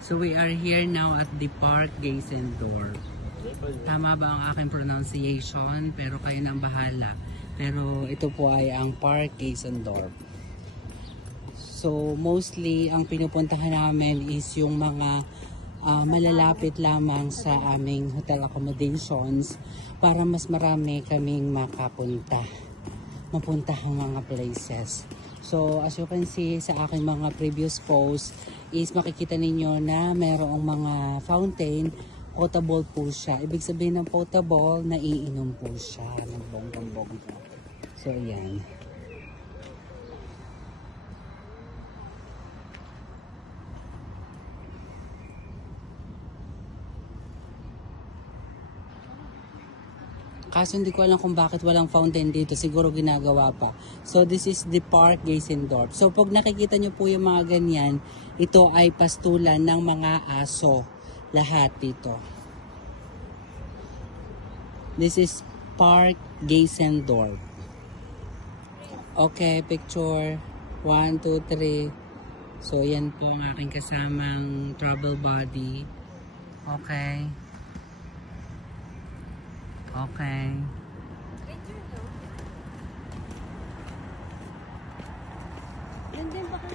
So we are here now at the Park Geisendorf. Tama ba ang aking pronunciation? Pero kayo nang bahala. Pero ito po ay ang Park Geisendorf. So mostly ang pinupuntahan namin is yung mga malalapit lamang sa aming hotel accommodations para mas marami kaming mapuntahang mga places. So as you can see sa aking mga previous posts is makikita ninyo na mayroong mga fountain, potable po siya. Ibig sabihin ng potable, naiinom po siya ng bonggang-bongga. So yan. Kaso hindi ko alam kung bakit walang fountain dito. Siguro ginagawa pa. So this is the Park Geisendorf. So pag nakikita nyo po yung mga ganyan, ito ay pastulan ng mga aso. Lahat dito. This is Park Geisendorf. Okay, picture. 1, 2, 3. So yan po ang aking kasamang travel buddy. Okay. Okay. Yan din baka